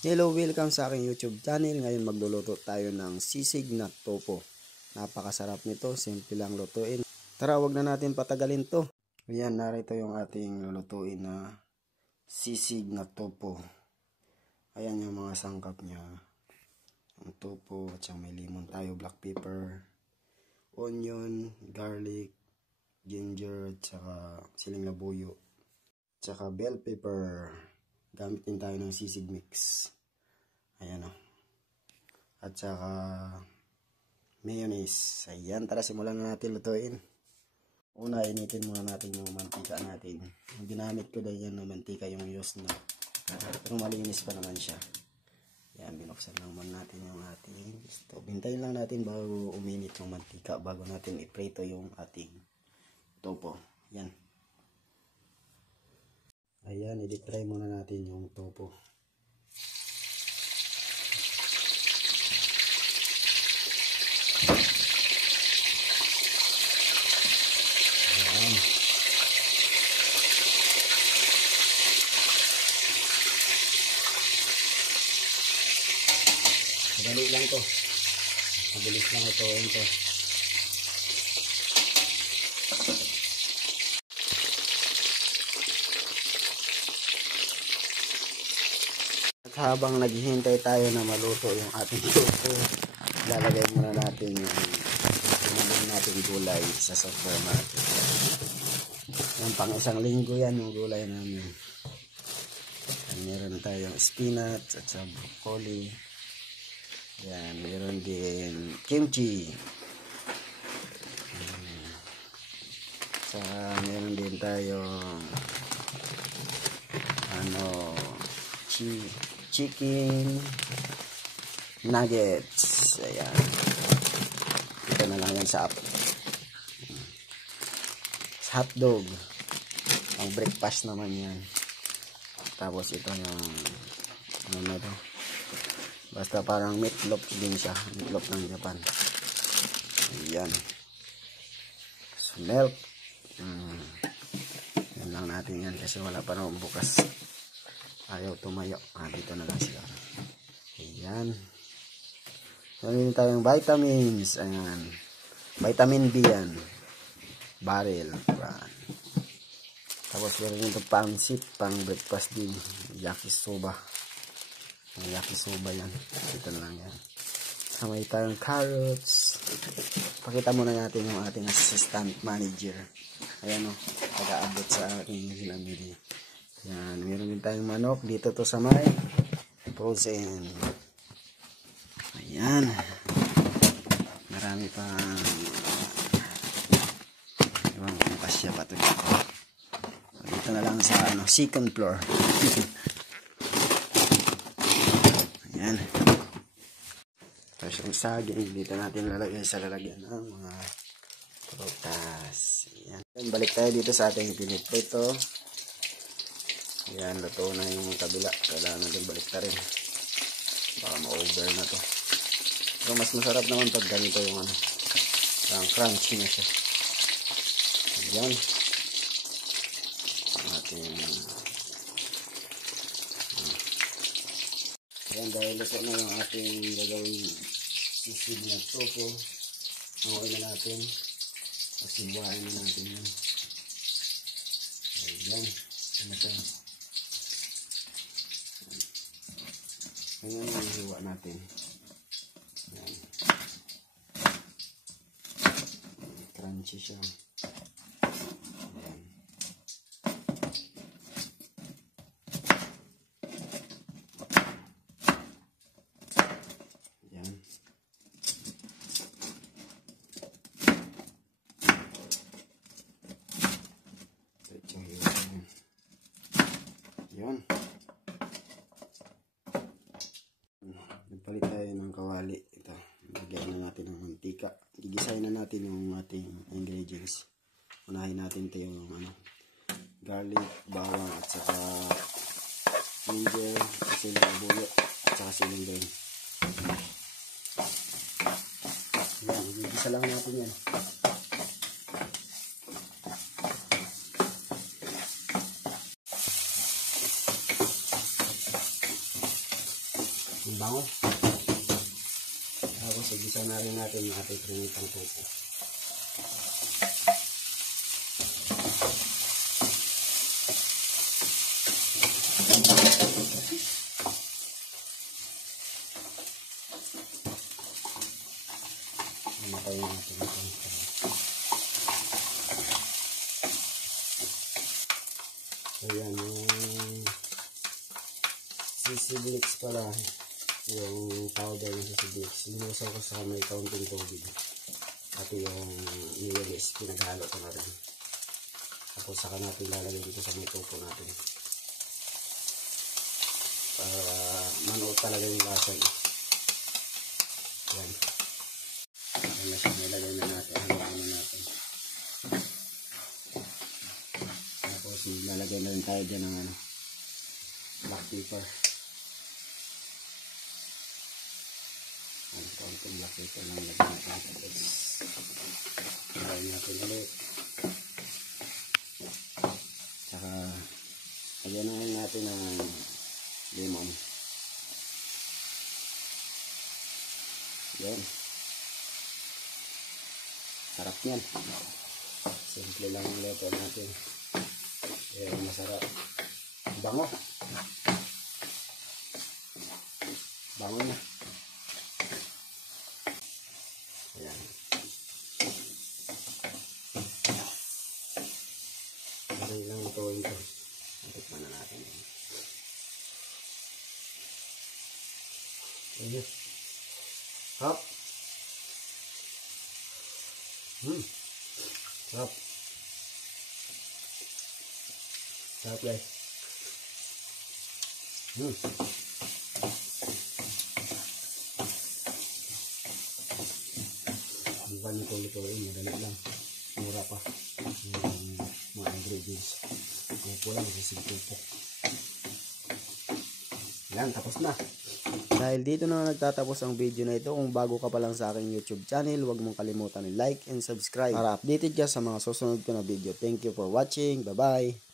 Hello, welcome sa aking YouTube channel. Ngayon magluluto tayo ng sisig na topo. Napakasarap nito, simple lang lutuin. Tara, wag na natin patagalin to. Ayan, narito yung ating lulutuin na sisig na topo. Ayan yung mga sangkap niya. Ang topo, at saka may limon tayo, black pepper, onion, garlic, ginger, at saka siling labuyo, at saka bell pepper. Gamit din tayo ng sisig mix. Ayan o. At saka mayonnaise. Ayan, tara simulan na natin lutuin. Una, initin muna natin yung mantika natin. Yung ginamit ko dahil yan na mantika yung use na. Pero malinis pa naman siya. Ayan, binuksan lang muna natin yung ating stove. Hintayin lang natin bago uminit yung mantika bago natin iprito yung ating topo. Ayan. Ayan, i-deep fry muna natin yung topo. Ayan. Madali lang to. Mabilis lang ito. At habang naghihintay tayo na maluto yung ating tofu, lalagay muna natin yung natin gulay sa supermarket. Yung pang isang linggo yan yung gulay namin. At meron tayong spinach at sa broccoli. Yan, meron din kimchi. Sa meron din tayong chicken nuggets. Ayan. Ito na lang yan sa hotdog. Ang breakfast naman yan. Tapos ito yung ano na ito. Basta parang meatloaf din siya. Meatloaf ng Japan. Ayan. So, milk. Yan lang natin yan kasi wala pa naman bukas. Ayaw tumayo. Dito na lang siya. Ayan. Meron tayong vitamins. Ayan. Vitamin B yan. Barrel. Ayan. Tapos meron ito pansit. Pang breakfast din. Yakisoba. Yakisoba yan. Dito na lang yan. May tayong carrots. Pakita muna natin yung ating assistant manager. Ayan o. Pag-aabot sa aking hinamili. Yan, meron din tayong manok. Dito to sa may frozen. Ayan. Marami pa. Ewan kung kasya pa ito dito. Dito na lang sa second floor. Ayan. Tapos yung saging. Dito natin lalagyan sa lalagyan ng mga prutas. Ayan. Balik tayo dito sa ating piniprito. Yan, luto na yung kabila. Kailangan natin balik na rin. Baka ma-over na to. Pero mas masarap naman pag ganito yung parang crunchy na siya. Ayan. Ayan, dahil luto na yung ating gagawin sisig na topo. Hanguin na natin. Pasimbahin na natin yun. Ayan. Ano ito? Ngayon yung hiwa natin. Ayan. Crunchy siya. Ayan. Ayan. Ito yung hiwa natin. Ayan. Nagpalit tayo ng kawali. Ito, lagyan na natin ng mantika. Gigisahin na natin yung ating ingredients. Unahin natin ito yung garlic, bawang, at saka ginger, siling labuyo, at saka siling green. Yan, gigisa lang natin yan. Ang bango. Tapos igisa na rin natin yung ating prinitang tupo. Matayin natin ito. Ayan, yung sisiblix pala, yung powder ng sisiblix. Linusaw ko sa may kaunting tubig. Pati yung niwalis, pinaghalo ko na rin. Tapos saka natin lalagay dito sa may tupo natin. Para manuot talaga yung lasa niya. Ayan. Ayan na siya, nilagay na natin. Haluan na natin. Tapos lalagay na rin tayo dyan ng black pepper. Ang kaunting black pepper lang lagay natin. Tapos lagay natin ulit. Tsaka lagyan na rin natin ng lemon. Yan. Sarap yan. Simple lang yung luto natin. Pero masarap. Bango. Bango na. Ayan. Maray lang ito ito. Tikman na natin. Ayan. Hop. Sarap. Sarap guys. Ang ganito lutuin, madali lang. Mura pa. Yung mga ingredients. Ang pulang sisig-tupo. Yan, tapos na. Dahil dito na nagtatapos ang video na ito. Kung bago ka pa lang sa aking YouTube channel, huwag mong kalimutan i-like and subscribe para updated ka sa mga susunod ko na video. Thank you for watching. Bye-bye!